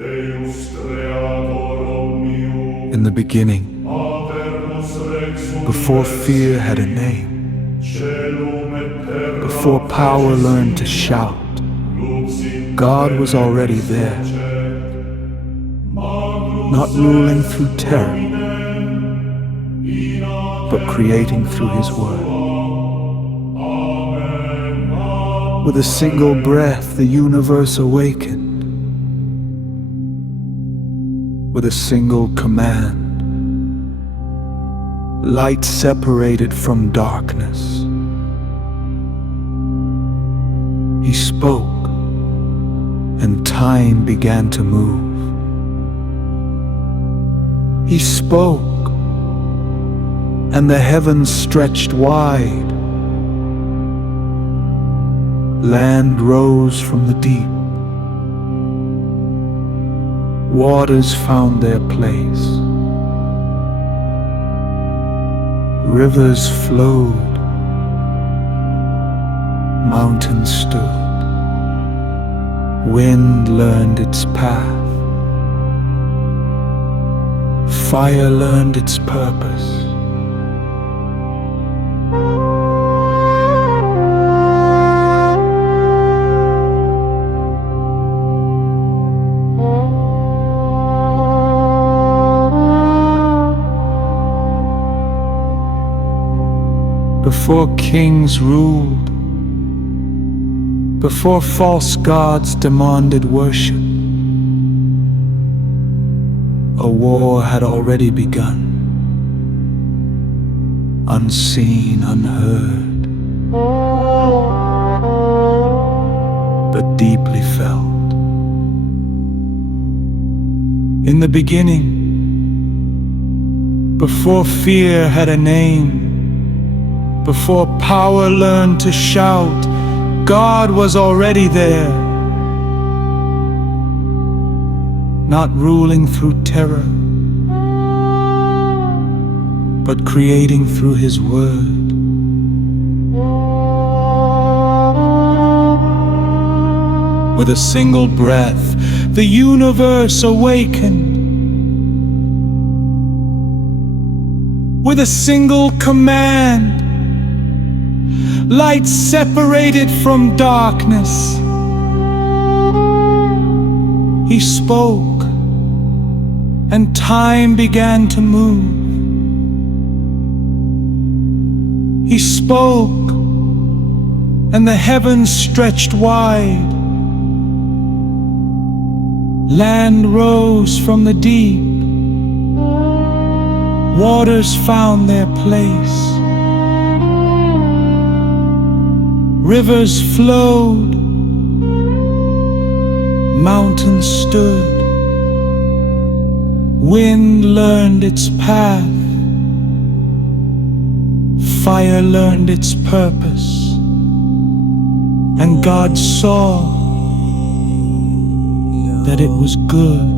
In the beginning, before fear had a name, before power learned to shout, God was already there, not ruling through terror, but creating through His word. With a single breath, the universe awakened. With a single command, light separated from darkness. He spoke, and time began to move. He spoke, and the heavens stretched wide. Land rose from the deep. Waters found their place. Rivers flowed. Mountains stood. Wind learned its path. Fire learned its purpose. Before kings ruled, before false gods demanded worship, a war had already begun, unseen, unheard, but deeply felt. In the beginning, before fear had a name, before power learned to shout, God was already there, not ruling through terror, but creating through His word. With a single breath, the universe awakened. With a single command, light separated from darkness. He spoke, and time began to move. He spoke, and the heavens stretched wide. Land rose from the deep. Waters found their place. Rivers flowed, mountains stood, wind learned its path, fire learned its purpose, and God saw that it was good.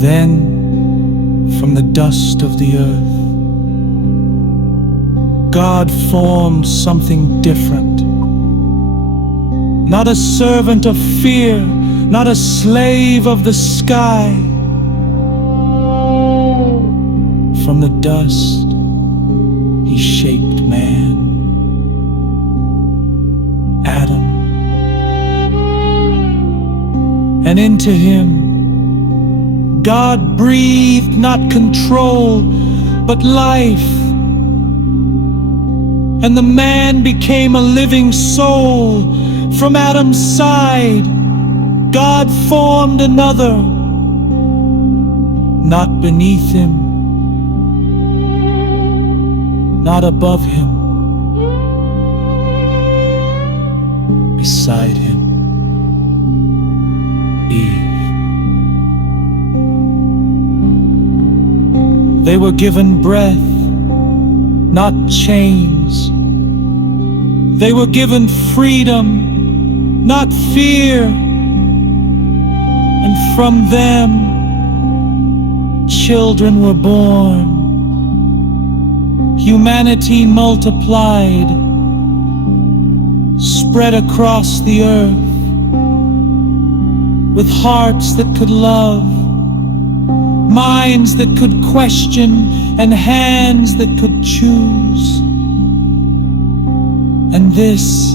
Then, from the dust of the earth, God formed something different. Not a servant of fear, not a slave of the sky. From the dust, He shaped man, Adam, and into him God breathed not control, but life. And the man became a living soul. From Adam's side, God formed another, not beneath him, not above him, beside him, Eve. They were given breath, not chains. They were given freedom, not fear. And from them, children were born. humanity multiplied, spread across the earth, with hearts that could love, minds that could question, and hands that could choose. And this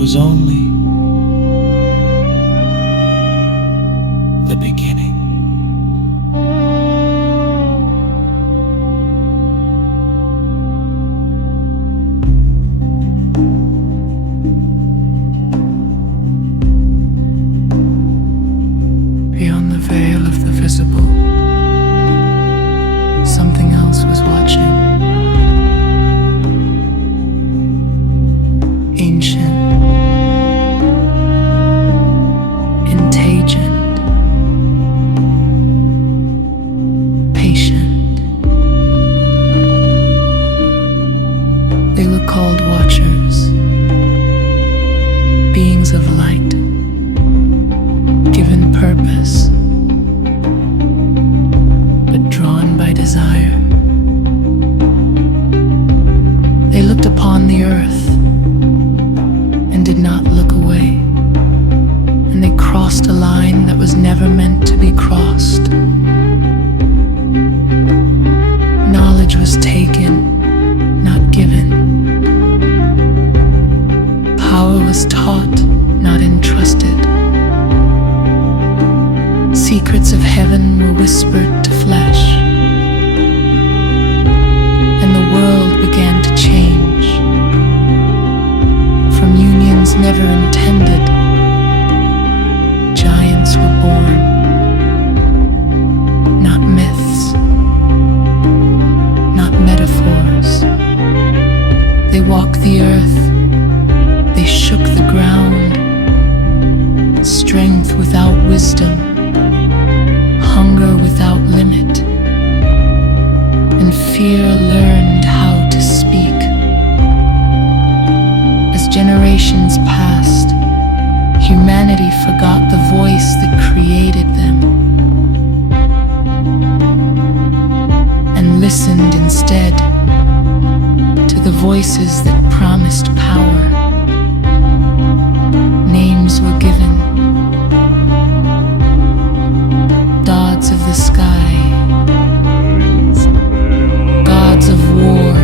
was only the beginning. Beyond the veil of the visible, something else was watching. Ancient, intelligent, patient. They were called watchers, beings of light, given purpose, but drawn by desire. They looked upon the earth and did not look away, and they crossed a line that was never meant to be crossed. Knowledge was taken, not given. Power was taught, not entrusted. Secrets of heaven were whispered to flesh, and the world began to change. From unions never intended, giants were born, not myths, not metaphors. They walked the earth, they shook the ground, strength without wisdom, hunger without limit, and fear learned how to speak. As generations passed, humanity forgot the voice that created them and listened instead to the voices that promised power. Names were given, gods of the sky, gods of war,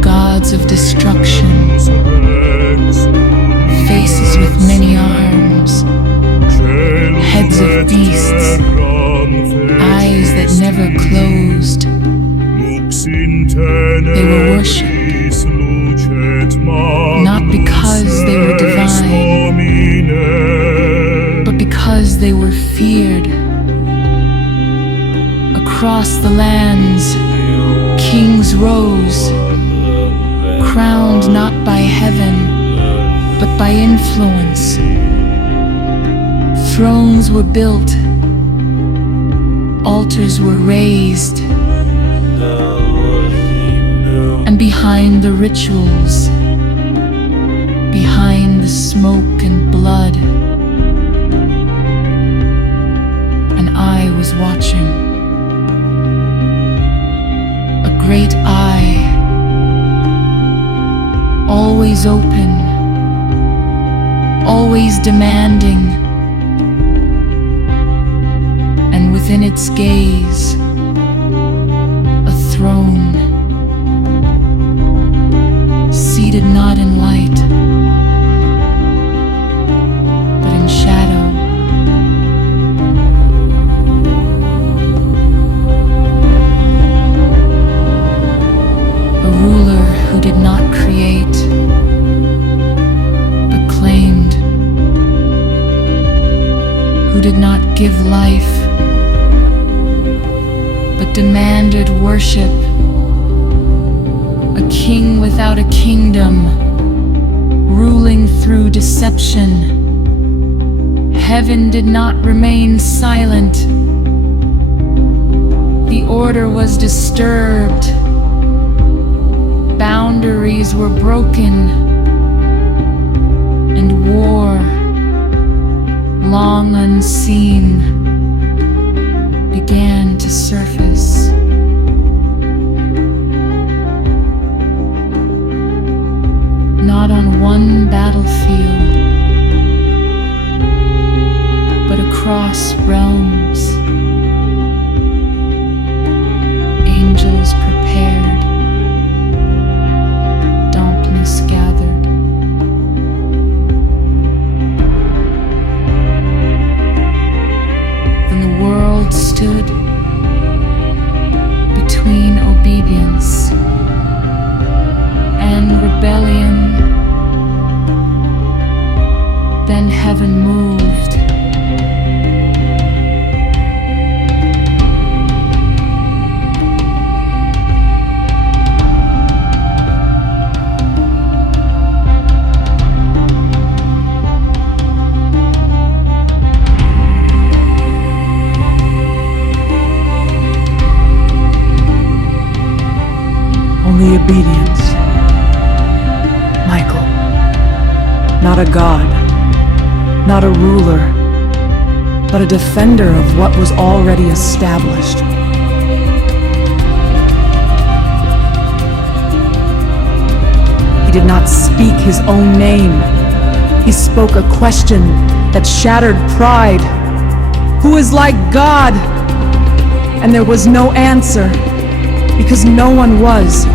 gods of destruction, faces with many arms, heads of beasts, eyes that never closed. They were worshipped, not because they were divine, but because they were feared. Across the lands, kings rose, crowned not by heaven, but by influence. Thrones were built, altars were raised, and behind the rituals, behind the smoke and blood, an eye was watching. A great eye, always open, always demanding, and within its gaze, a throne, seated not in light, but in shadow. A ruler who did not create, but claimed, who did not give life, but demanded worship. A king without a kingdom, ruling through deception. Heaven did not remain silent. The order was disturbed. Boundaries were broken, and war, long unseen, began to surface. only obedience. Michael, Not a god, not a ruler, but a defender of what was already established. He did not speak his own name. He spoke a question that shattered pride. Who is like God? And there was no answer, because no one was.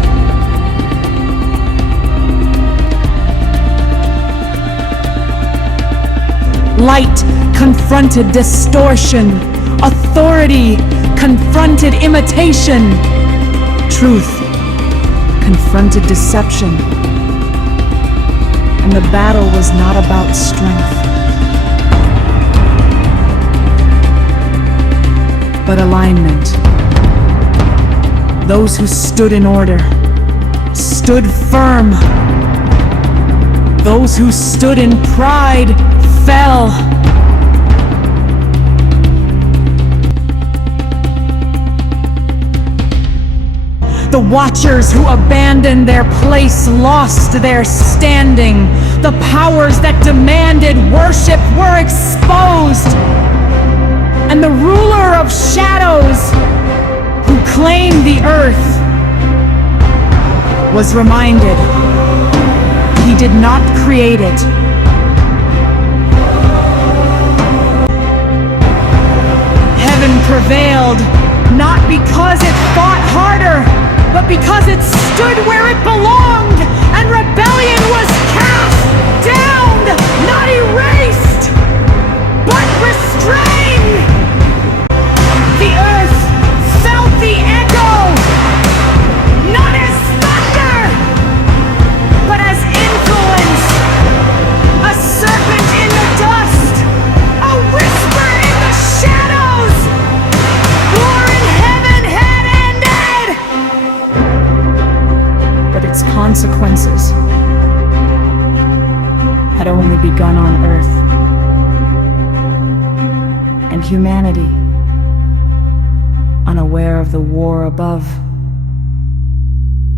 Light confronted distortion. Authority confronted imitation. Truth confronted deception. And the battle was not about strength, but alignment. Those who stood in order stood firm. Those who stood in pride fell. The watchers who abandoned their place lost their standing. The powers that demanded worship were exposed. And the ruler of shadows, who claimed the earth, was reminded he did not create it. Heaven prevailed, not because it fought harder, but because it stood where it belonged, and rebellion was cast down, not erased, but restrained. The earth felt the echo, not as thunder, but as influence. A serpent in the dust, a whisper in the shadows. War in heaven had ended, but its consequences had only begun on earth. And humanity, unaware of the war above,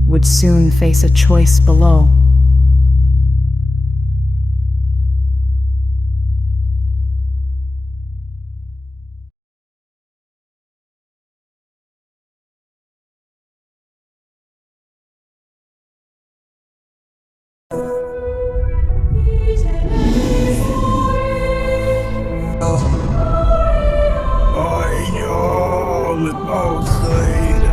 would soon face a choice below. I know it mostly.